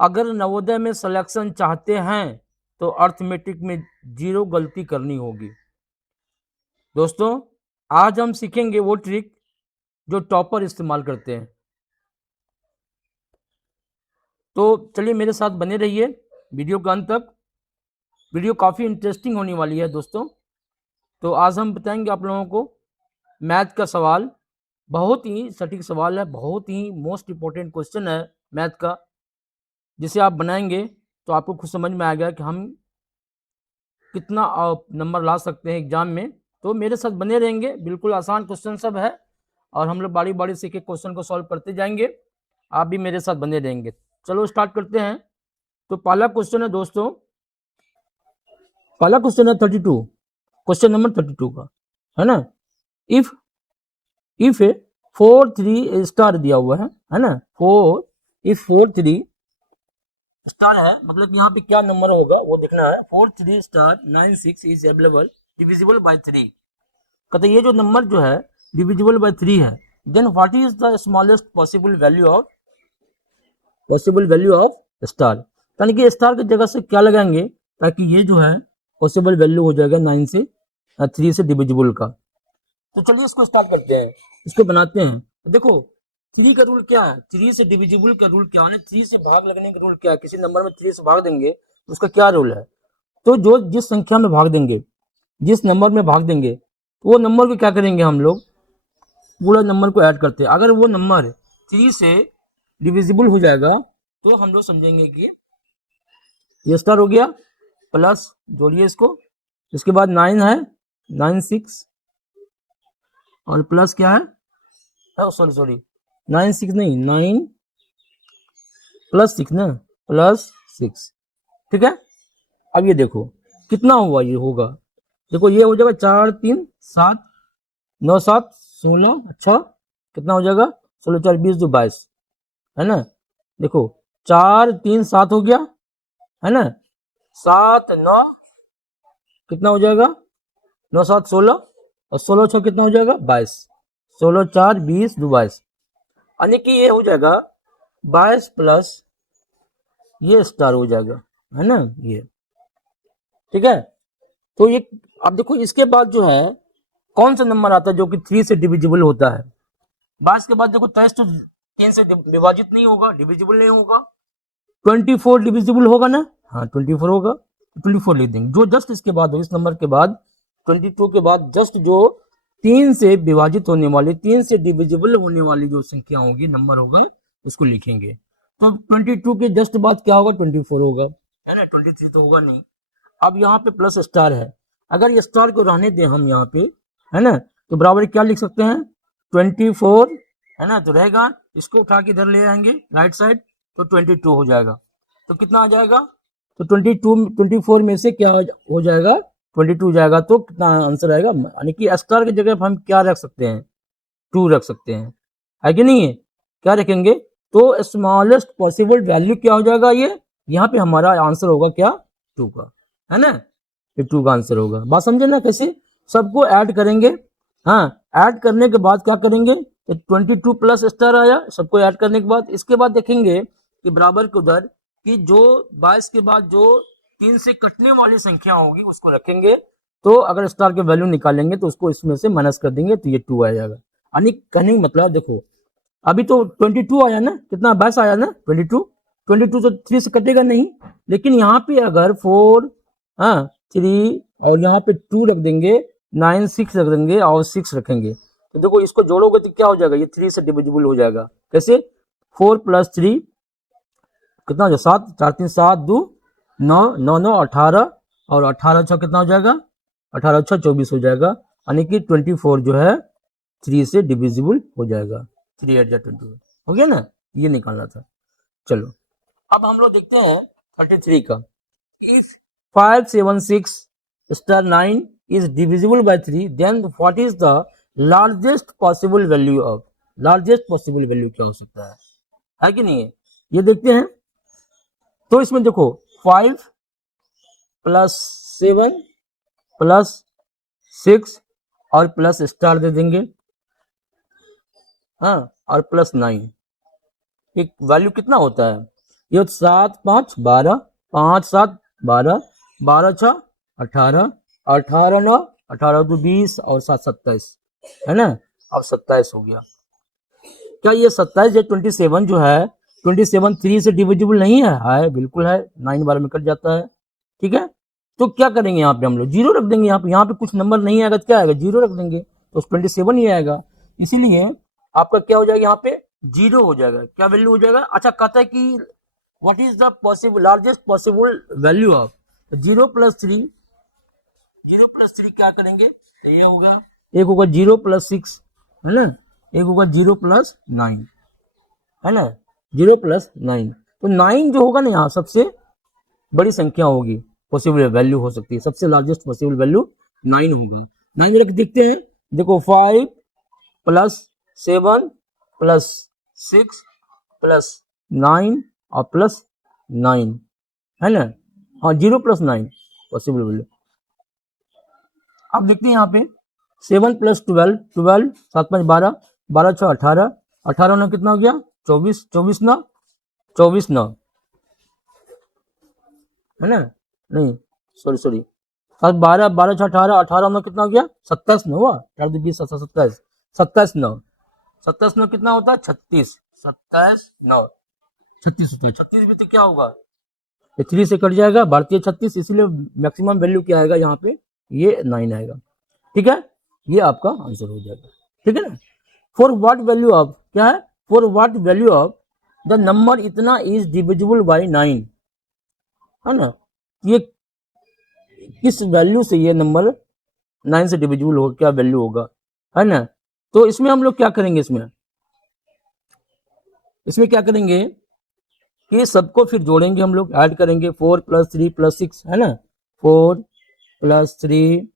अगर नवोदय में सिलेक्शन चाहते हैं तो अर्थमेटिक में 0 गलती करनी होगी। दोस्तों आज हम सीखेंगे वो ट्रिक जो टॉपर इस्तेमाल करते हैं। तो चलिए मेरे साथ बने रहिए वीडियो के अंत तक। वीडियो काफ़ी इंटरेस्टिंग होने वाली है दोस्तों। तो आज हम बताएंगे आप लोगों को मैथ का सवाल, बहुत ही सटीक सवाल है, बहुत ही मोस्ट इम्पोर्टेंट क्वेश्चन है मैथ का, जिसे आप बनाएंगे तो आपको खुद समझ में आएगा कि हम कितना नंबर ला सकते हैं एग्जाम में। तो मेरे साथ बने रहेंगे, बिल्कुल आसान क्वेश्चन सब है और हम लोग बारी बारी से एक क्वेश्चन को सॉल्व करते जाएंगे। आप भी मेरे साथ बने रहेंगे। चलो स्टार्ट करते हैं। तो पहला क्वेश्चन है दोस्तों, पहला क्वेश्चन है 32, क्वेश्चन नंबर 32 का, है ना। इफ इफ 4 3 स्टार दिया हुआ है ना, 4 3 स्टार है, मतलब यहाँ पे क्या नंबर होगा वो देखना है। 4 3 star 9 6 is available divisible by 3। कहते ये जो नंबर जो है डिविजिबल बाय 3 है, then what is the smallest possible value of star. यानी कि स्टार की जगह से क्या लगाएंगे ताकि ये जो है पॉसिबल वैल्यू हो जाएगा 9 से 3 से डिविजिबल का। तो चलिए इसको स्टार्ट करते हैं, इसको बनाते हैं। देखो 3 का रूल क्या है, 3 से डिविजिबल का रूल क्या है, 3 से भाग लगने का रूल क्या है। किसी नंबर में 3 से भाग देंगे तो उसका क्या रूल है। तो जो जिस संख्या में भाग देंगे, जिस नंबर में भाग देंगे, तो वो नंबर को क्या करेंगे हम लोग, पूरा नंबर को ऐड करते हैं। अगर वो नंबर 3 से डिविजिबल हो जाएगा तो हम लोग समझेंगे कि ये स्टार हो गया, प्लस जोड़िए इसको, इसके बाद 9 है, 9 6 और प्लस क्या है, सॉरी 9 6 नहीं, 9 प्लस 6 ना, प्लस 6, ठीक है। अब ये देखो कितना हुआ, ये होगा, देखो ये हो जाएगा 4 3 7 9 7 16, अच्छा कितना हो जाएगा, 16 4 20 2 22, है ना। देखो 4 3 7 हो गया, है ना, 7 9 कितना हो जाएगा, 9 7 16 और 16 6 कितना हो जाएगा 22, 16 4 20 2 22, यानी कि ये हो जाएगा 22 प्लस ये स्टार हो जाएगा, है ना ये, ठीक है। तो ये अब देखो इसके बाद जो है कौन सा नंबर आता है जो कि 3 से डिविजिबल होता है। 22 के बाद देखो 23 तो 3 से विभाजित नहीं होगा, डिविजिबल नहीं होगा। 24 डिविजिबल होगा ना, हाँ 24 होगा, 24 लिख देंगे। जो जस्ट इसके बाद हो, इस नंबर के बाद 22 के बाद जस्ट जो 3 से विभाजित होने वाली, 3 से डिविजिबल होने वाली जो संख्या होगी, नंबर होगा, उसको लिखेंगे। तो 22 के जस्ट बाद क्या होगा, 24 होगा, है ना, 23 तो होगा नहीं। अब यहाँ पे प्लस स्टार है, अगर ये स्टार को रहने दें हम यहाँ पे, है ना, तो बराबर क्या लिख सकते हैं 24, है ना, तो रहेगा, इसको उठा के इधर ले आएंगे राइट साइड, तो 22 हो जाएगा। तो कितना आ जाएगा, तो 24 में से क्या हो जाएगा, 22 जाएगा, तो कितना आंसर आएगा, यानी कि स्टार की जगह हम क्या रख सकते हैं, 2 रख सकते हैं, है कि नहीं है, क्या रखेंगे। तो स्मॉलेस्ट पॉसिबल वैल्यू क्या हो जाएगा, ये यहाँ पे हमारा आंसर होगा क्या, 2 का, है ना, ये 2 का आंसर होगा। बात समझे ना कैसे, सबको ऐड करेंगे, हाँ ऐड करने के बाद क्या करेंगे, 22 प्लस स्टार आया, सबको ऐड करने के बाद, इसके बाद देखेंगे कि बराबर के उधर कि जो 22 के बाद जो 3 से कटने वाली संख्या होगी उसको रखेंगे। तो अगर स्टार के वैल्यू निकालेंगे तो उसको इसमें से माइनस कर देंगे, तो ये 2 आ जाएगा। यानी कहने का मतलब देखो अभी तो 22 आया ना, कितना 22 आया ना, 22 तो 3 से कटेगा नहीं, लेकिन यहाँ पे अगर 4 हाँ 3 और यहाँ पे 2 रख देंगे, 9 6 रख देंगे और 6 रखेंगे, तो देखो इसको जोड़ोगे तो क्या हो जाएगा, ये 3 से डिविजिबल हो जाएगा। कैसे, 4 प्लस 3 कितना हो जाएगा, 7 4 3 7 2 9 9 9 18 और 18 6 कितना हो जाएगा, 18 6 24 हो जाएगा, यानी कि 24 जो है 3 से डिविजिबल हो जाएगा। 3 8 24 हो गया ना, ये निकालना था। चलो अब हम लोग देखते हैं 33 का। If 5 7 6 star 9 is divisible by 3, then what is the largest possible value of, largest possible value क्या हो सकता है कि नहीं है, ये देखते हैं। तो इसमें देखो 5 प्लस 7 प्लस 6 और प्लस स्टार दे देंगे, हाँ और प्लस 9, एक वैल्यू कितना होता है, ये 7 5 12, 5 7 12, 12 6 18, 18 9 18 2 20 और 7 27, है ना। अब 27 हो गया। क्या ये 27 या 27 जो है 27 3 से डिविजिबल नहीं है? बिल्कुल है, 9 बार में कट जाता है। ठीक है, तो क्या करेंगे यहाँ पे हम लोग जीरो रख देंगे। यहाँ पे कुछ नंबर नहीं आएगा तो क्या आएगा, जीरो रख देंगे, तो 27 ही आएगा। इसीलिए आपका क्या हो जाएगा, यहाँ पे जीरो हो जाएगा। क्या वैल्यू हो जाएगा? अच्छा, कहता है कि what is the possible largest possible value of 0 + 3, 0 + 3 क्या करेंगे, तो ये होगा, एक होगा 0 + 6, है ना, एक होगा 0 + 9, है ना, 0 + 9। तो 9 जो होगा ना, यहाँ सबसे बड़ी संख्या होगी, पॉसिबल वैल्यू हो सकती है, सबसे लार्जेस्ट पॉसिबल वैल्यू 9 होगा। 9 में रख देखते हैं, देखो 5 + 7 + 6 + 9 और +9, है ना। हाँ, 0 + 9 पॉसिबल वैल्यू। अब देखते हैं यहाँ पे 7 + 12, 12 7 5 12, 12 6 18, 18 9 कितना हो गया, 24, 24 9 24 9, है ना, नहीं सॉरी 12 12 6 18, 18 9 कितना हो गया, 27 9 हुआ, 4 2 20 27, 27 9, 27 9 कितना होता है, 36, 27 9 36 होता है। 36 भी तो क्या होगा, ये 3 से कट जाएगा, भारतीय 36, इसीलिए मैक्सिमम वैल्यू क्या आएगा यहाँ पे, ये 9 आएगा। ठीक है, ये आपका आंसर हो जाएगा। ठीक है ना। फॉर व्हाट वैल्यू ऑफ, क्या है, for what value of the number इतना इज डिविजिबल बाई 9, है ना, ये किस वैल्यू से ये नंबर 9 से डिविजिबल होगा, क्या वैल्यू होगा, है ना। तो इसमें हम लोग क्या करेंगे, इसमें क्या करेंगे कि सबको फिर जोड़ेंगे, हम लोग ऐड करेंगे, 4 + 3 + 6, है ना, 4 + 3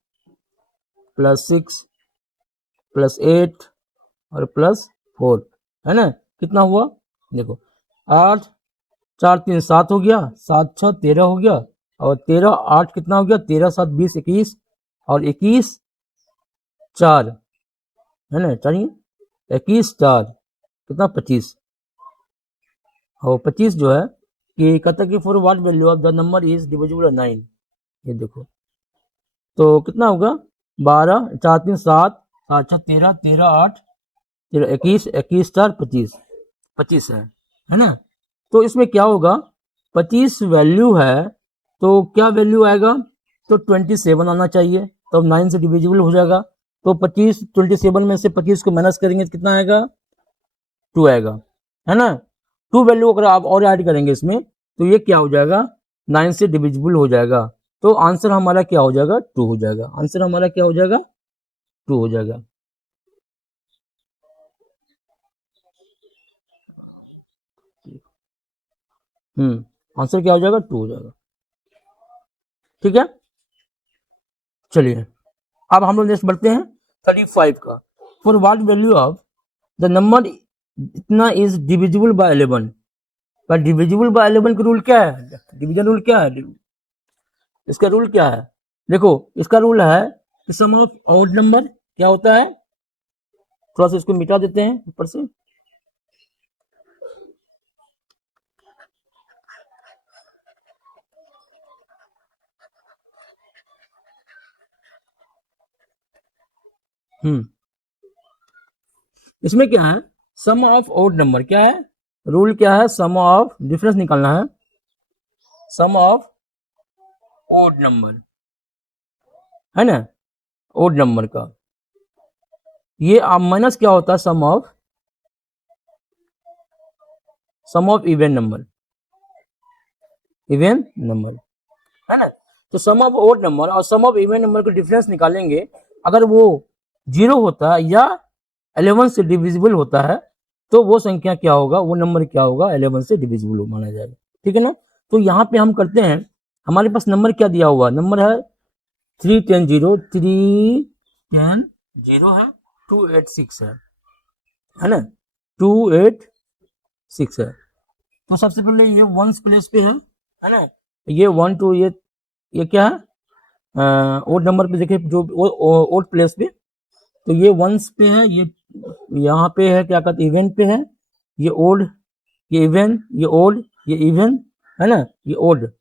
+ 6 + 8 और +4, है ना, कितना हुआ, देखो 8 4 3 7 हो गया, 7 6 13 हो गया, और 13 8 कितना हो गया, 13 7 20 21, और 21 4, है ना, चाहिए 21 4 कितना 25, और 25 जो है कि कहता कि for what value of the number is divisible by 9, ये देखो, तो कितना होगा, 12 4 3 7 7 6 13 13 8 13 21 21 4 25, 25 है ना। तो इसमें क्या होगा, 25 वैल्यू है, तो क्या वैल्यू आएगा, तो 27 आना चाहिए, तो अब 9 से डिविजिबल हो जाएगा। तो 25 27 में से 25 को माइनस करेंगे तो कितना आएगा, 2 आएगा, है ना। 2 वैल्यू अगर आप और ऐड करेंगे इसमें, तो ये क्या हो जाएगा, 9 से डिविजिबल हो जाएगा। तो आंसर हमारा क्या हो जाएगा, 2 हो जाएगा। आंसर हमारा क्या हो जाएगा, 2 हो जाएगा। आंसर क्या हो जाएगा, 2 हो जाएगा। ठीक है, चलिए अब हम लोग नेक्स्ट बढ़ते हैं 35 का। For what value of the number इतना इज डिविजिबल बाय 11, पर डिविजिबल बाय 11 का रूल क्या है, डिवीजन रूल क्या है, इसका रूल क्या है, देखो इसका रूल है कि सम ऑफ ऑड नंबर क्या होता है, थोड़ा सा इसको मिटा देते हैं ऊपर से, इसमें क्या है, सम ऑफ ऑड नंबर, क्या है रूल, क्या है, सम ऑफ, डिफरेंस निकालना है, सम ऑफ ऑड नंबर, है ना, ऑड नंबर का ये आप माइनस क्या होता है, sum of even number, even number, है ना। तो सम ऑफ ऑड नंबर और सम ऑफ इवन नंबर का डिफरेंस निकालेंगे, अगर वो 0 होता है या 11 से डिविजिबल होता है, तो वो संख्या क्या होगा, वो नंबर क्या होगा, 11 से डिविजिबल माना जाएगा। ठीक है ना। तो यहाँ पे हम करते हैं, हमारे पास नंबर क्या दिया हुआ, नंबर है 3 10 0 3 10 0 है, 2 8 6 है ना, 2 8 6 है। तो सबसे पहले ये वंस प्लेस पे है ना, ये 1 2 ये क्या है, ओड नंबर पे देखिए, जो ओड प्लेस पे, तो ये वंस पे है, ये यहाँ पे है क्या कहते इवेंट पे है, ये ओड, ये इवन, ये ओड, ये इवन है ना, ये ओड,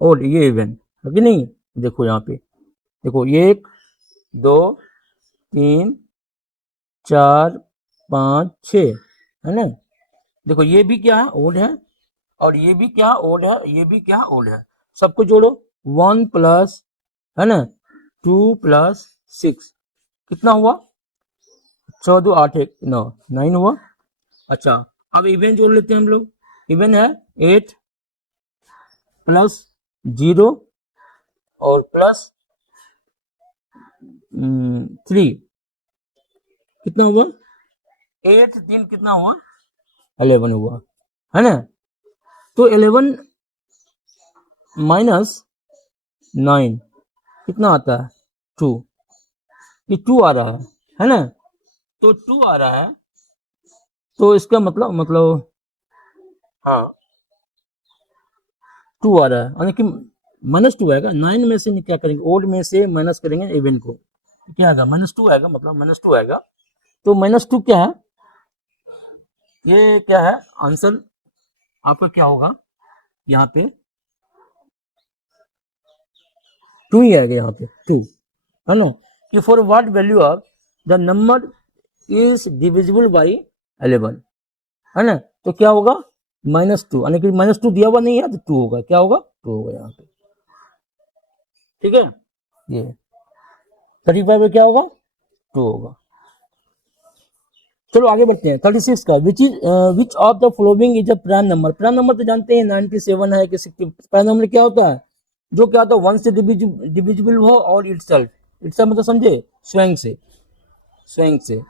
ओड ये इवन है कि नहीं। देखो यहाँ पे देखो, 1 2 3 4 5 6 है ना। देखो ये भी क्या है, ओड है, और ये भी क्या ओड है, ये भी क्या ओड है। सबको जोड़ो, 1 प्लस है ना 2 प्लस 6 कितना हुआ, 14 8 1 9 9 हुआ। अच्छा अब इवन जोड़ लेते हैं हम लोग, इवन है 8 प्लस 0 और प्लस 3 कितना हुआ, 8 3 कितना हुआ 11 हुआ है ना। तो 11 माइनस 9 कितना आता है 2, ये 2 आ रहा है ना। तो 2 आ रहा है, तो इसका मतलब हाँ 2 आ रहा है, यानी कि -2 आएगा। 9 में से क्या करेंगे, ओड में से माइनस करेंगे इवन को, क्या आएगा -2 आएगा, मतलब -2 आएगा। तो -2 क्या है, ये क्या है आंसर आपका क्या होगा, यहाँ पे 2 ही आएगा, यहाँ पे 2 है ना। कि for what value of the number is divisible by 11 है ना। तो क्या होगा -2, यानी कि -2 दिया हुआ नहीं है तो 2 होगा, क्या होगा 2 होगा यहाँ पे, ठीक है। ये 35 में क्या होगा 2 होगा। चलो आगे बढ़ते हैं 36 का, which of the following is a prime number. Prime number तो जानते हैं 97 है कि 60। प्राइम नंबर क्या होता है, जो क्या होता है 1 से डिविजिबल हो और इटसेल्फ, इटसेल्फ मतलब समझे, स्वयं से, स्वयं से,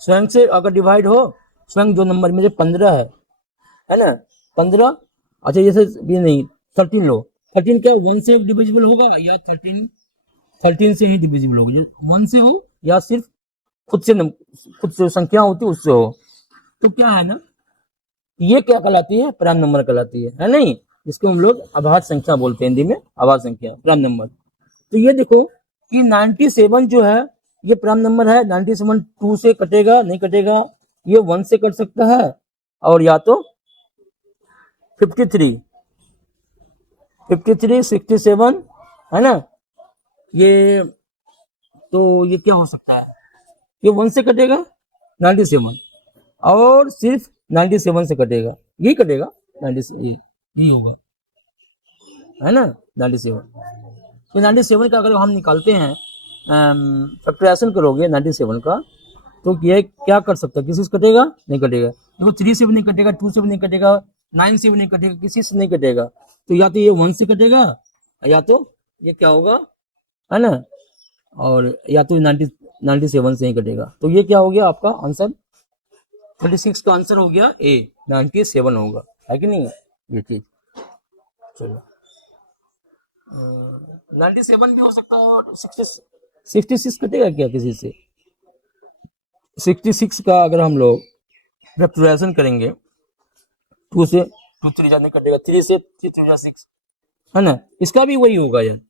स्वयं से अगर डिवाइड हो, स्वयं जो नंबर में 15 है ना 15। अच्छा जैसे ये नहीं 13 लो, 13 क्या 1 से डिविजिबल होगा या 13 से ही डिविजिबल होगा, 1 से हो या सिर्फ खुद से संख्या होती है उससे हो। तो क्या है ना, ये क्या कहलाती है, प्राइम नंबर कहलाती है नहीं, जिसको हम लोग अभाज्य संख्या बोलते हैं, हिंदी में अभाज्य संख्या, प्राइम नंबर। तो ये देखो कि 97 जो है ये प्राइम नंबर है। 97 2 से कटेगा नहीं कटेगा, ये 1 से कट सकता है, और या तो 53 67 है ना, ये तो ये क्या हो सकता है, ये 1 से कटेगा 97, और सिर्फ 97 से कटेगा, यही कटेगा 97, यही होगा है ना 97। तो 97 का अगर हम निकालते हैं, फैक्टराइजेशन करोगे 97 का, तो ये क्या कर सकता है, किसी से कटेगा नहीं कटेगा। देखो 3 से भी नहीं कटेगा, 2 से भी नहीं कटेगा, 9 से भी नहीं कटेगा, किसी से नहीं कटेगा। तो या तो ये 1 से कटेगा, या तो ये क्या होगा है ना, और या तो 97 से ही कटेगा। तो ये क्या हो गया आपका आंसर, 36 का आंसर हो गया ए, 97 होगा, है कि नहीं ये चीज। चलो 97 भी हो सकता है, और 66 कटेगा क्या किसी से। 66 का अगर हम लोग फैक्टराइजेशन करेंगे, 2 से 2 3 नहीं कटेगा, 3 से 3 3 6 है ना, इसका भी वही होगा यार,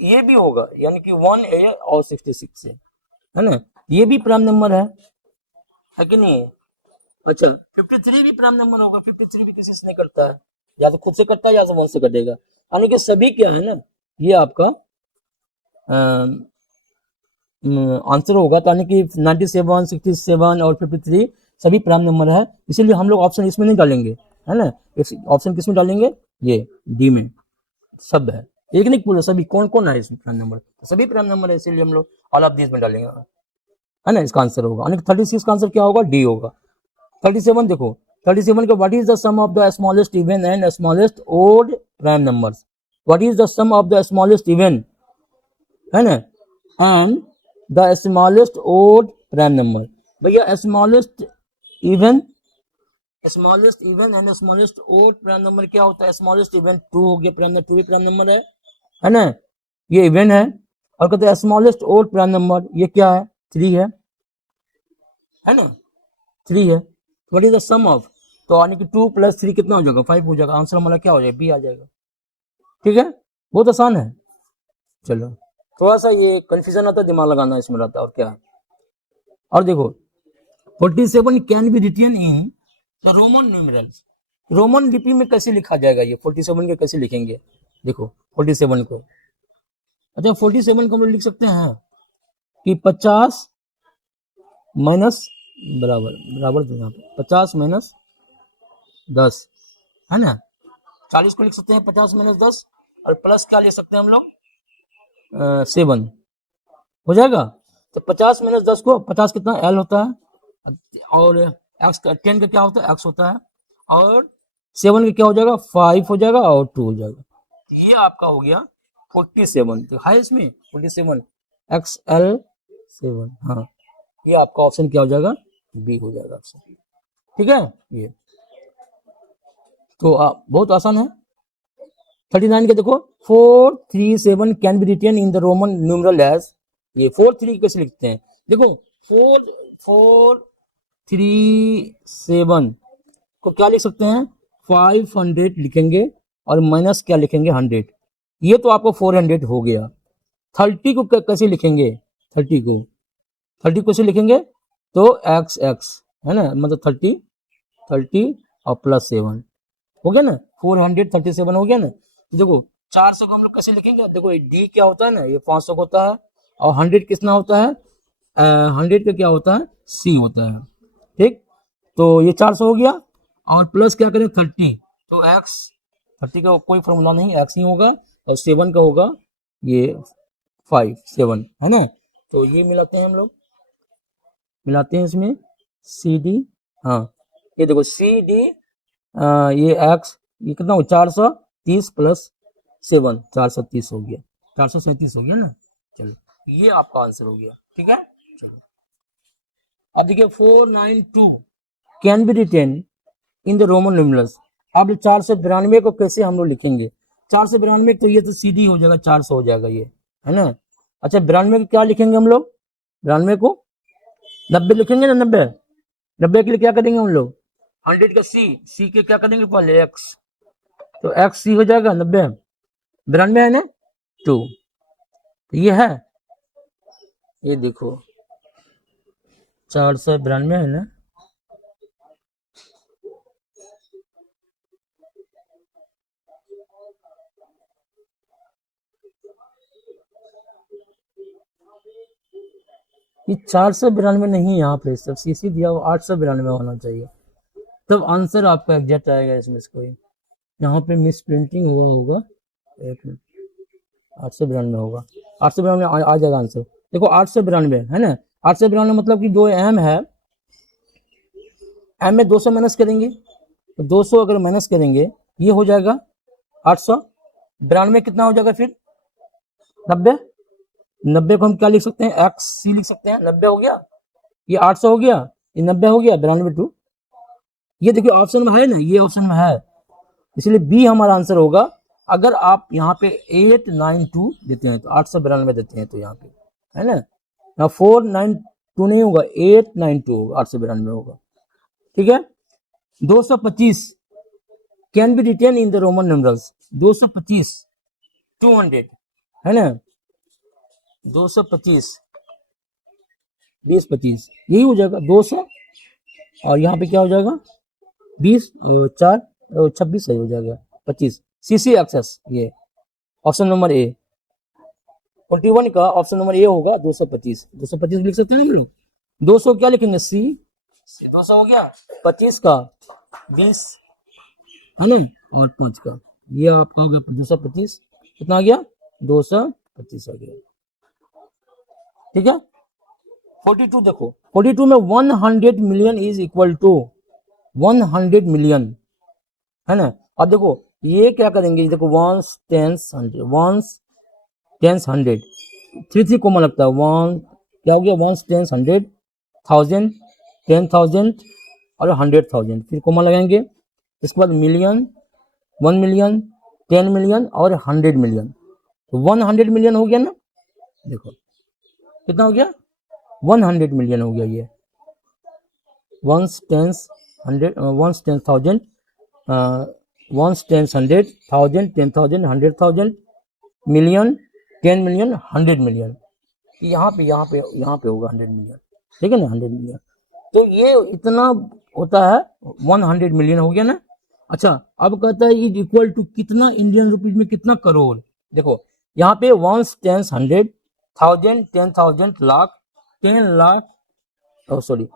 ये भी होगा, यानी कि 1 ए और 66 से है ना, ये भी प्राइम नंबर है कि नहीं। अच्छा 53 भी प्राइम नंबर होगा, 53 भी किसी से नहीं करता है, या तो खुद से करता है या तो 1 से कटेगा, यानी कि सभी क्या है ना, ये आपका आंसर होगा। तो यानी कि 97 67 और 53 सभी प्राइम नंबर है, इसीलिए हम लोग ऑप्शन इसमें नहीं डालेंगे है ना। ऑप्शन किस में डालेंगे, ये डी में सब है, एक नहीं पूरा सभी, कौन कौन है इसमें प्राइम नंबर, सभी प्राइम नंबर है, इसीलिए हम लोग ऑल ऑफ दिस में डालेंगे है ना। इसका आंसर होगा, 36 का आंसर क्या होगा, डी होगा। 37 देखो, 37 का what is the sum of the smallest even and smallest odd prime numbers. What is the sum of the smallest even है ना, and the smallest odd prime number. भैया smallest even and smallest odd prime number क्या होता है, smallest even 2 हो गया, prime number 2 prime number है ना, ये इवन है। और कहते हैं स्मॉलेस्ट ओड प्राइम नंबर, ये क्या है 3 है ना, 3 है। What is the sum of, तो यानी कि 2 + 3 कितना हो जाएगा 5 हो जाएगा, आंसर हमारा क्या हो जाएगा, बी आ जाएगा, ठीक है, बहुत आसान है। चलो थोड़ा सा ये कंफ्यूजन आता है, दिमाग लगाना इसमें रहता है, और क्या है। और देखो 47 कैन बी रिटन इन तो रोमन न्यूमेरल्स, रोमन लिपि में कैसे लिखा जाएगा ये 47 के कैसे लिखेंगे, देखो 47 को, अच्छा 47 को हम लोग लिख सकते हैं कि 50 माइनस बराबर बराबर, तो यहाँ पे 50 माइनस 10 है ना, 40 को लिख सकते हैं 50 माइनस 10, और प्लस क्या ले सकते हैं हम लोग 7, हो जाएगा। तो 50 माइनस 10 को, 50 कितना एल होता है, और एक्स का 10 का क्या होता है एक्स होता है, और 7 का क्या हो जाएगा 5 हो जाएगा, और 2 हो जाएगा। तो ये आपका हो गया 47, तो है इसमें 47 एक्स एल 7, हाँ ये आपका ऑप्शन क्या हो जाएगा, बी हो जाएगा ऑप्शन, ठीक है। ये तो बहुत आसान है। 39 के देखो 437 can be written in the Roman numeral as, ये 43 कैसे लिखते हैं, देखो 437 को क्या लिख सकते हैं 500 लिखेंगे, और माइनस क्या लिखेंगे 100, ये तो आपको 400 हो गया। 30 को कैसे लिखेंगे, 30 को 30 कैसे लिखेंगे, तो एक्स एक्स है ना, मतलब 30 और प्लस 7 हो गया ना, 437 हो गया ना। तो देखो 400 को हम लोग कैसे लिखेंगे, देखो डी क्या होता है ना, ये 500 का होता है, और 100 कितना होता है 100 का क्या होता है सी होता है, ठीक। तो ये 400 हो गया, और प्लस क्या करें 30, तो एक्स 30 का कोई फॉर्मूला नहीं, एक्स ही होगा, और 7 का होगा ये 7 है ना। तो ये मिलाते हैं हम लोग, मिलाते हैं इसमें सी डी, हाँ ये देखो सी डी, ये एक्स, ये कितना हो 430 प्लस 7, 430 हो गया, 437 हो गया ना। चलो ये आपका आंसर हो गया, ठीक है। चलो अब देखिए 492 can be written in the Roman numerals. अब 492 को कैसे हम लोग लिखेंगे, 492, तो ये तो सीधी हो जाएगा 400 हो जाएगा ये, है ना। अच्छा 92 को क्या लिखेंगे हम लोग, 92 को 90 लिखेंगे ना, 90 के लिए क्या करेंगे हम लोग 100 का सी के क्या करेंगे पहले एक्स, तो एक्स सी हो जाएगा 90, 92 है ना 2, ये है, ये देखो 492 है ना, ये 492 नहीं, यहाँ पे सब सीसी दिया हुआ 892 होना चाहिए, तब आंसर आपका एग्जैक्ट आएगा इसमें। इसको यहाँ पे मिस प्रिंटिंग हुआ होगा, एक मिनट, 892 होगा, 892 आ जाएगा आंसर। देखो 892 है ना, 892 मतलब कि जो एम है, एम में 200 माइनस करेंगे, तो 200 अगर माइनस करेंगे ये हो जाएगा 892, कितना हो जाएगा फिर 90, 90 को हम क्या लिख सकते हैं एक्स सी लिख सकते हैं, 90 हो गया, ये 800 हो गया, ये 90 हो गया, 92 2, ये देखिए ऑप्शन में है ना, ये ऑप्शन में है, इसलिए बी हमारा आंसर होगा। अगर आप यहाँ पे 892 देते हैं तो 892 देते हैं, तो यहाँ पे है ना, यहाँ 492 नहीं होगा, 892 होगा, 892 होगा, ठीक है। 225 can be written in the Roman numbers, 225 200 है ना, 225 20 25 यही हो जाएगा 200, और यहाँ पे क्या हो जाएगा 20 4 26 सही हो जाएगा 25, सी सी एक्सेस, ये ऑप्शन नंबर ए 41 का ऑप्शन नंबर ए होगा 225, 225 लिख सकते हैं हम लोग, 200 क्या लिखेंगे सी, 200 हो गया, 25 का 20 है ना, और 5 का, ये आपका हो गया 225, कितना आ गया 225 आ गया, ठीक है। 42 देखो, 42 में 100 million is equal to 100 million है ना। अब देखो ये क्या करेंगे, देखो ones tens 100, ones tens 100, 3 common लगता है, वन क्या हो गया वंस टेंस 100, 1000 10,000 और 100,000, फिर कॉमन लगाएंगे, इसके बाद मिलियन 1 मिलियन 10 मिलियन और 100 मिलियन, तो 100 मिलियन हो गया ना, देखो कितना हो गया 100 मिलियन हो गया, ये once tens 100, ones tense 1000, once tens 100, 1000 10,000 100,000 million 10 million 100 million, यहाँ पे होगा 100 मिलियन, ठीक है ना 100 मिलियन। तो ये इतना होता है 100 मिलियन हो गया ना। अच्छा अब कहता है इज इक्वल टू कितना इंडियन रुपीज में कितना करोड़। देखो यहाँ पे once tens 100 thousand 10,000 lakh 10 lakh sorry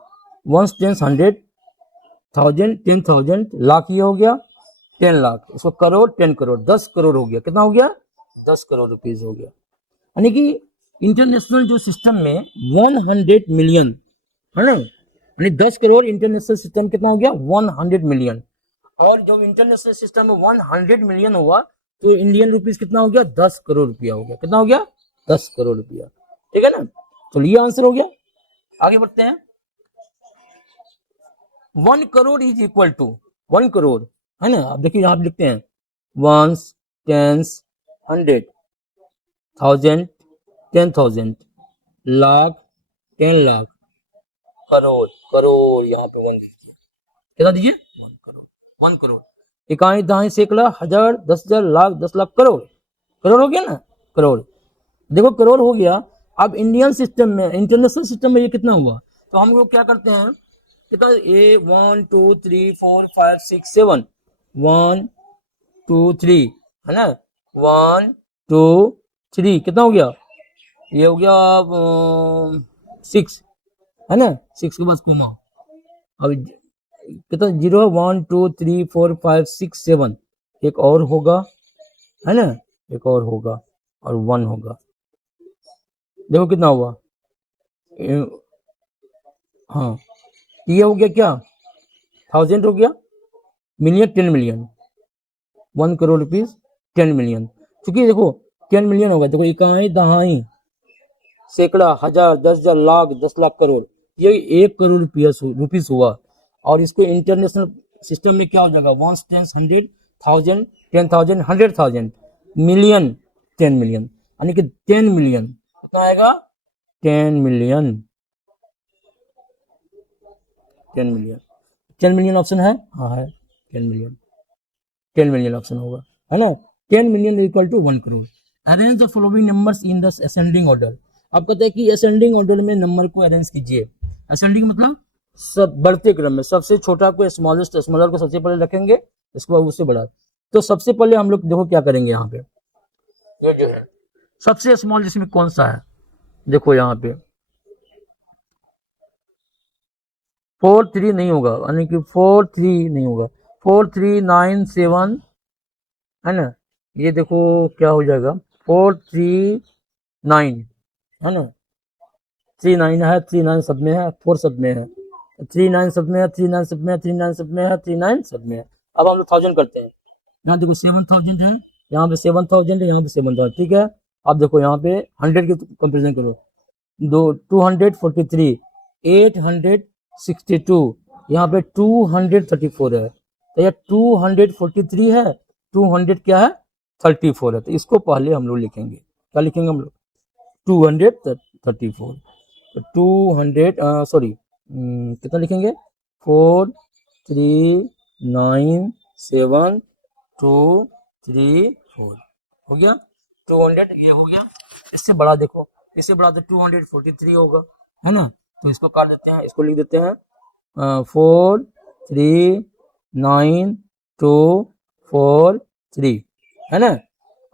once tens 100 thousand 10,000 lakh ये हो गया 10 लाख इसको करोड़ 10 करोड़ 10 करोड़ हो गया। कितना हो गया 10 करोड़ रुपीज हो गया। यानी कि इंटरनेशनल जो सिस्टम में 100 मिलियन है ना यानी 10 करोड़ इंटरनेशनल सिस्टम कितना हो गया 100 मिलियन। और जब इंटरनेशनल सिस्टम में 100 मिलियन हुआ तो इंडियन रुपीज कितना हो गया 10 करोड़ रुपया हो गया। कितना हो गया 10 करोड़ रुपया। ठीक है ना। तो ये आंसर हो गया। आगे बढ़ते हैं। 1 crore is equal to 1 crore है ना। अब देखिए यहाँ पे लिखते हैं ones tens 100 thousand 10,000 lakh 10 lakh crore crore यहाँ पे 1 दीजिए। कितना दीजिए 1 करोड़ 1 करोड़। इकाई दहाई सैकड़ा हजार 10,000 लाख 10 लाख करोड़ करोड़ हो गया ना करोड़। देखो करोड़ हो गया। अब इंडियन सिस्टम में इंटरनेशनल सिस्टम में ये कितना हुआ तो हम लोग क्या करते हैं कितना ये 1 2 3 4 5 6 7 1 2 3 है ना 1 2 3 कितना हो गया ये हो गया 6 है ना 6 के बाद कोमा। अब कितना 0 1 2 3 4 5 6 7 एक और होगा है ना एक और होगा और 1 होगा। देखो कितना हुआ हाँ ये हो गया क्या 1000 हो गया million 10 million 1 crore rupees 10 million. क्योंकि देखो 10 मिलियन होगा। देखो इकाई दहाई सैकड़ा हजार 10,000 लाख 10 लाख करोड़ ये 1 करोड़ रुपीज हुआ। और इसको इंटरनेशनल सिस्टम में क्या हो जाएगा once tens 100 thousand 10,000 100,000 million 10 million यानी कि 10 मिलियन कितना आएगा 10 मिलियन 10 मिलियन 10 मिलियन ऑप्शन है हाँ है 10 मिलियन ऑप्शन होगा है ना। 10 million equal to 1 crore. Arrange the following numbers in the ascending order. अब कहते हैं कि असेंडिंग ऑर्डर में नंबर को अरेंज कीजिए। असेंडिंग मतलब सब बढ़ते क्रम में सबसे छोटा को स्मॉलेस्ट स्मॉलर को सबसे पहले रखेंगे इसके बाद उससे बड़ा। तो सबसे पहले हम लोग देखो क्या करेंगे यहाँ पे ये जो है सबसे स्मॉल जिसमें कौन सा है देखो यहाँ पे 4 3 नहीं होगा यानी कि 4 3 नहीं होगा 4 3 9 7 है ना। ये देखो क्या हो जाएगा 4 3 9 है ना 3 9 है 3 9 सब में है 4 सब में है 3 9 सब में है 3 9 सब में है 3 9 सब में है 3 9 सब में है। अब हम लोग 1000 करते हैं। यहाँ देखो 7,000 है यहाँ पे 7,000 है यहाँ पे 7,000 ठीक है। अब देखो यहाँ पे 100 की कंपेरिजन करो 243 862 यहाँ पे 234 है तो ये 243 है 200 क्या है 34 है। तो इसको पहले हम लोग लिखेंगे क्या लिखेंगे हम लोग 234 तो 200 सॉरी कितना लिखेंगे 4 3 9 7 2 3 4 हो गया 200 ये हो गया। इससे बड़ा देखो इससे बड़ा तो 243 होगा है ना। तो इसको काट देते हैं इसको लिख देते हैं 4 3 9 2 4 3 है ना।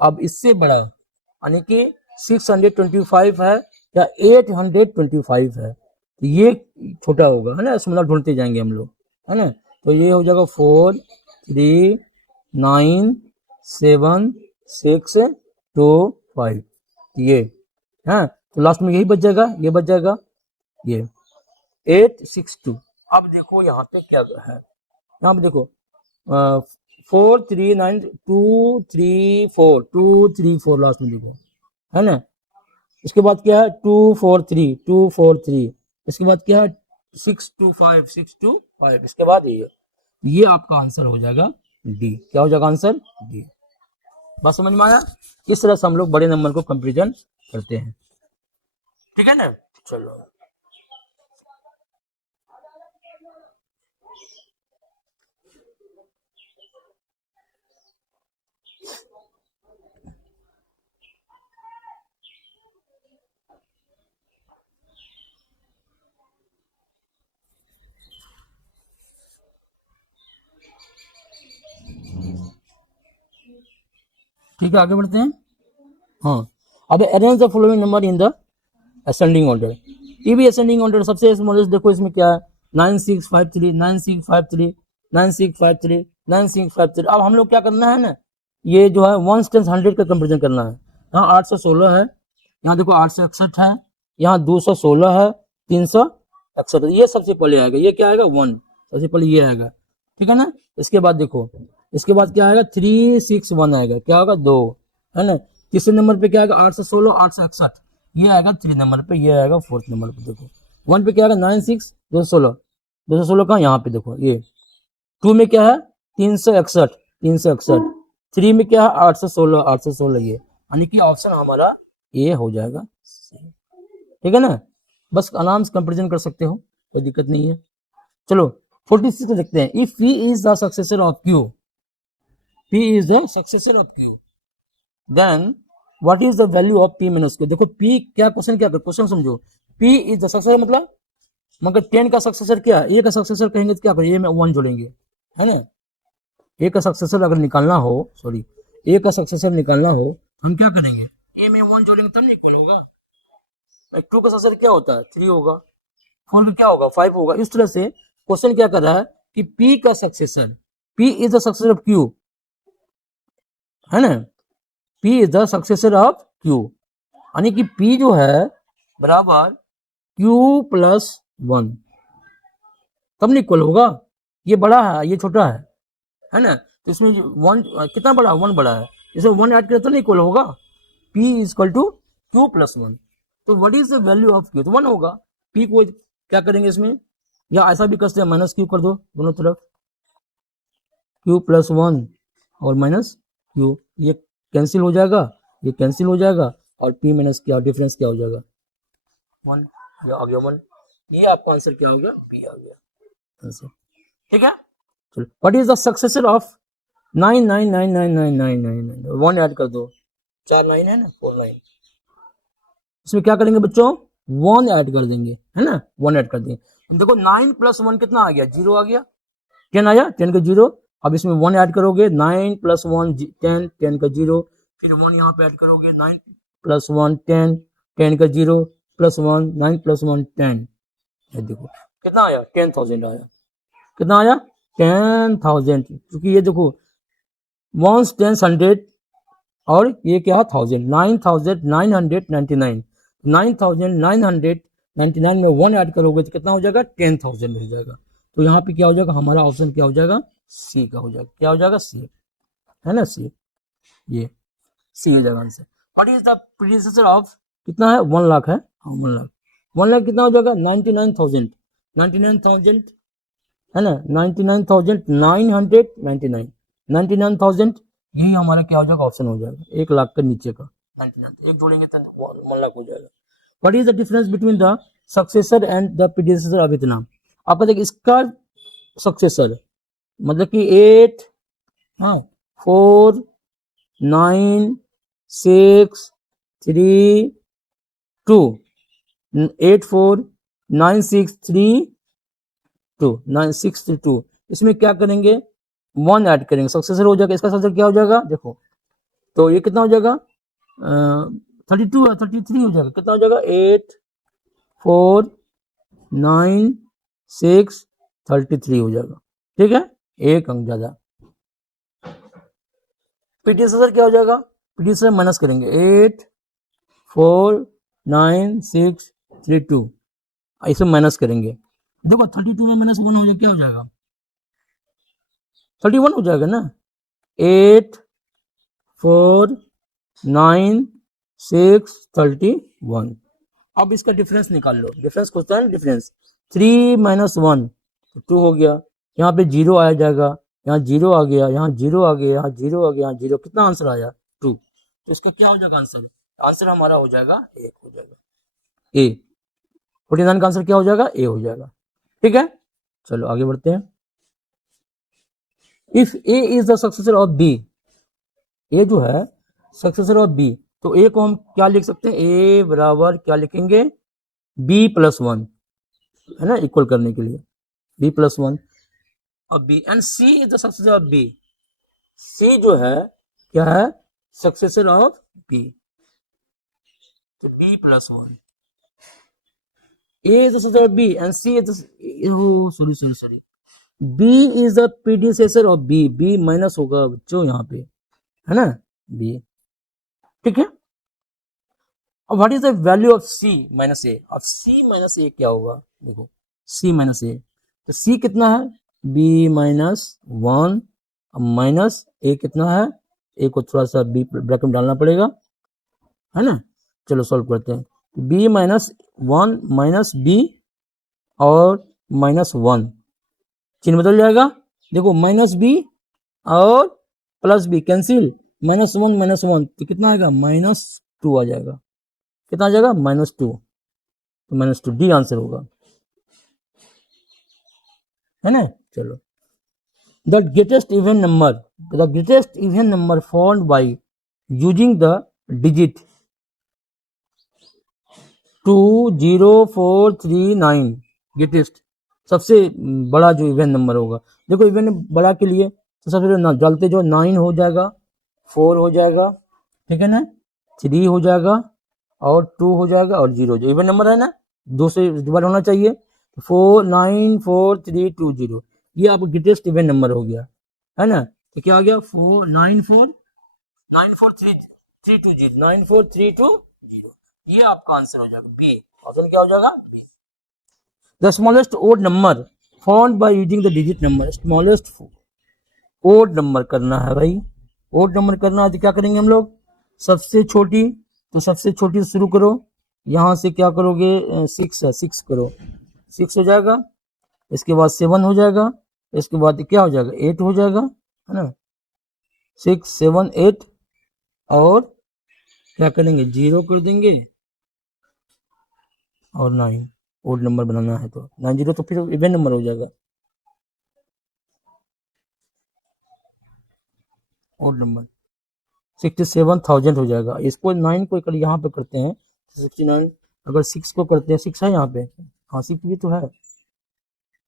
अब इससे बड़ा यानी कि 625 है या 825 है तो ये छोटा होगा है ना। स्मॉलर ढूंढते जाएंगे हम लोग है ना। तो ये हो जाएगा 4 3 9 7 6 2 5 ये है। तो लास्ट में यही बच जाएगा ये बच जाएगा ये 862। अब देखो यहाँ पे क्या है यहाँ पे देखो 4 3 9 2 3 4 लास्ट में देखो है ना। इसके बाद क्या है 243 इसके बाद क्या है 625 इसके बाद ये आपका आंसर हो जाएगा डी। क्या हो जाएगा आंसर डी। बात समझ में आया। इस तरह से हम लोग बड़े नंबर को कंपेरिजन करते हैं ठीक है ना। चलो ठीक है, आगे बढ़ते हैं। हाँ, अब arrange the following number in the ascending order. ये भी असेंडिंग ऑर्डर, सबसे स्मॉलेस्ट देखो इसमें क्या है, 9653 9653 9653 9653। अब हम लोग क्या करना है ना, ये जो है 1 टेंस 100 का कंपेरिजन करना है। यहाँ 816 है, यहाँ देखो 861 है, यहाँ 216 है, 361, ये सबसे पहले आएगा। ये क्या आएगा, 1, सबसे पहले ये आएगा, ठीक है ना। इसके बाद देखो, इसके बाद क्या आएगा, 361 आएगा, क्या होगा, 2, है ना। तीसरे नंबर पे क्या आएगा, 816 861, ये आएगा 3 नंबर पे, ये आएगा 4th नंबर पे। देखो 1 पे क्या आएगा, 96 216, 216 का यहाँ पे देखो, ये 2 में क्या है, 361 361, 3 में क्या है, 816 816, ये यानी कि ऑप्शन हमारा ए हो जाएगा, ठीक है ना। बस आराम से कंपेरिजन कर सकते हो, कोई दिक्कत नहीं है। चलो 46 को देखते हैं। If P is the successor of Q, P is the successor of Q, then what is the value of P minus Q. देखो पी क्या, क्वेश्चन क्या, क्वेश्चन समझो। पी इज द सक्सेसर मतलब, मगर 10 का सक्सेसर क्या, ए का सक्सेसर कहेंगे तो क्या करेंगे, ए में 1 जोड़ेंगे, है ना। ए का सक्सेसर अगर निकालना हो, सॉरी, ए का सक्सेसर निकालना हो, हम क्या करेंगे, ए में 1 जोड़ेंगे तब नहीं इक्वल होगा। 2 का सक्सेसर क्या होता है, 3 होगा, 4 का क्या होगा, 5 होगा। इस तरह से क्वेश्चन क्या कर रहा है कि P का successor, P is the successor of Q, है ना। P is the successor of Q, यानी कि P जो है बराबर Q प्लस 1, तब नहीं इक्वल होगा। ये बड़ा है, ये छोटा है ना। तो इसमें 1 कितना बड़ा, 1 बड़ा है, इसमें 1 ऐड करें तो नहीं इक्वल होगा। P is equal to Q plus 1, तो what is the value of Q, तो 1 होगा। P को क्या करेंगे इसमें, या ऐसा भी कर सकते हैं, माइनस Q कर दो दोनों तरफ, Q प्लस 1 और माइनस Q, ये कैंसिल हो जाएगा, ये कैंसिल हो जाएगा, और P माइनस क्या डिफरेंस क्या हो जाएगा, 1, ये आ गया 1, ये आपका आंसर क्या हो गया, P आ गया आंसर, ठीक है। चलो what is the successor of 9999999, 1 add कर दो, 4 9 है ना, 4 9, इसमें क्या करेंगे बच्चों, 1 ऐड कर देंगे, है ना, 1 ऐड कर देंगे। देखो 9 प्लस 1 कितना आ गया, 0 आ गया, 10 आया, 10 का 0। अब इसमें 1 ऐड करोगे, 9 प्लस 1 10, 10 का 0, फिर 1 यहाँ पे ऐड करोगे, 9 प्लस 1 10, 10 का 0 प्लस 1, 9 प्लस 1 10, ये देखो कितना आया, 10,000 आया, कितना आया, 10,000, क्योंकि ये देखो 1 10 100 और ये क्या है 1000, 9,999, 9,999 में 1 ऐड करोगे तो कितना हो जाएगा, 10,000 हो जाएगा। तो यहाँ पे क्या हो जाएगा, हमारा ऑप्शन क्या हो जाएगा, सी का हो जाएगा, क्या हो जाएगा, सी, है ना, सी, ये सी हो जाएगा answer. What is the predecessor of, कितना है, 1 लाख है, हाँ 1 लाख, 1 लाख कितना हो जाएगा, 99,000, 99,000, है ना, 99,999, 99,000, यही हमारा क्या हो जाएगा, ऑप्शन हो जाएगा, 1 लाख के नीचे का 99, एक जोड़ेंगे तो 1 लाख हो जाएगा। What is the difference between the successor and the predecessor of इतना। आपका देखिए इसका सक्सेसर मतलब कि 8 हाँ 4 9 6 3 2, 8 4 9 6 3 2, 9 6 3 2, इसमें क्या करेंगे, 1 ऐड करेंगे, सक्सेसर हो जाएगा, इसका सक्सेसर क्या हो जाएगा, देखो तो ये कितना हो जाएगा, 32 है, 33 हो जाएगा, कितना हो जाएगा, 8 4 9 6 33 हो जाएगा, ठीक है, 1 अंक ज्यादा। प्रीडिसेसर क्या हो जाएगा, प्रीडिसेसर माइनस करेंगे, 8 4 9 6 3 2, ऐसे माइनस करेंगे, देखो 32 में माइनस 1 हो जाएगा, क्या हो जाएगा, 31 हो जाएगा ना, 8 4 9 6 31। अब इसका डिफरेंस निकाल लो, डिफरेंस पूछता है ना, डिफरेंस 3 माइनस 1 2 हो गया, यहाँ पे 0 आ जाएगा, यहाँ 0 आ गया, यहाँ 0 आ गया, यहाँ 0 आ गया, यहाँ 0, कितना आंसर आया 2, तो इसका क्या हो जाएगा आंसर, आंसर हमारा हो जाएगा 1 हो जाएगा, ए 49 का आंसर क्या हो जाएगा, ए हो जाएगा, ठीक है। चलो आगे बढ़ते हैं। If A is the successor of B, A जो है सक्सेसर ऑफ बी, तो ए को हम क्या लिख सकते हैं, ए बराबर क्या लिखेंगे, बी प्लस 1, है ना, इक्वल करने के लिए बी प्लस 1 और B, and C is the successor of B, C जो है क्या है, सक्सेसर ऑफ बी, तो B plus 1, A is the successor of B and C is sorry, B is the predecessor of B, B minus होगा बच्चों यहाँ पे, है ना, बी, ठीक है। अब what is the value of C minus A, अब सी माइनस ए क्या होगा, देखो सी माइनस ए, तो सी कितना है, बी माइनस 1 माइनस ए कितना है, ए को थोड़ा सा बी ब्रैकेट में डालना पड़ेगा, है ना। चलो सॉल्व करते हैं, बी माइनस 1 माइनस बी और माइनस 1, चिन्ह बदल जाएगा, देखो माइनस बी और प्लस बी कैंसिल, माइनस 1 तो कितना आएगा, -2 आ जाएगा, कितना आ जाएगा, -2, तो -2 डी आंसर होगा, है ना। चलो, the greatest even number found by using the digit 20439, greatest सबसे बड़ा जो इवन नंबर होगा, देखो इवन बड़ा के लिए तो सबसे पहले डालते जो 9 हो जाएगा, 4 हो जाएगा, ठीक है ना, 3 हो जाएगा और 2 हो जाएगा और 0, जो इवन नंबर है ना 2 से डिवाइड होना चाहिए, 494320, ये आपका ग्रेटेस्ट इवन नंबर हो गया, है ना। तो क्या आ गया, 94320, ये आपका आंसर हो जाएगा बी, ऑप्शन क्या हो जाएगा, the smallest odd number found by using the digit number, smallest odd number करना है भाई, ओड नंबर करना है तो क्या करेंगे हम लोग, सबसे छोटी, तो सबसे छोटी से शुरू करो, यहाँ से क्या करोगे, 6 है, 6 करो, 6 हो जाएगा, इसके बाद 7 हो जाएगा, इसके बाद क्या हो जाएगा, 8 हो जाएगा, है ना, 6 7 8, और क्या करेंगे, 0 कर देंगे और 9, ओड नंबर बनाना है तो 9 0, तो फिर इवन नंबर हो जाएगा, ओड नंबर 67,000 हो जाएगा, इसको 9 को यहाँ पे करते हैं 69, अगर 6 को करते हैं, 6 है यहाँ पे, हाँ 6 भी तो है,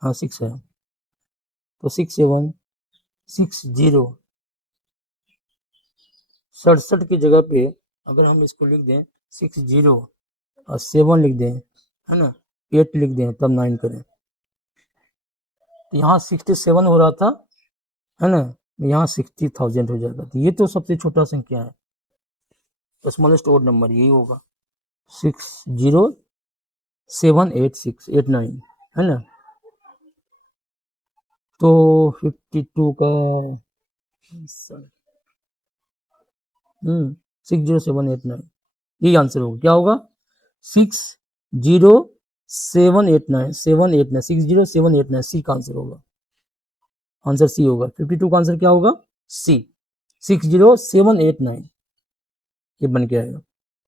हाँ 6 है, तो 6760, 67 की जगह पे अगर हम इसको लिख दें 60 और 7 लिख दें, है ना, 8 लिख दें, तब 9 करें, तो यहाँ 67 हो रहा था, है ना, यहाँ 60,000 हो जाएगा, तो ये तो सबसे छोटा संख्या है, तो स्मॉलेस्ट ओड नंबर यही होगा 60,786,89, है ना। तो 52 का 60789, यही आंसर होगा, क्या होगा 60789, सी का आंसर होगा, आंसर सी होगा, 52 का आंसर क्या होगा, सी 60789, ये बन के आएगा।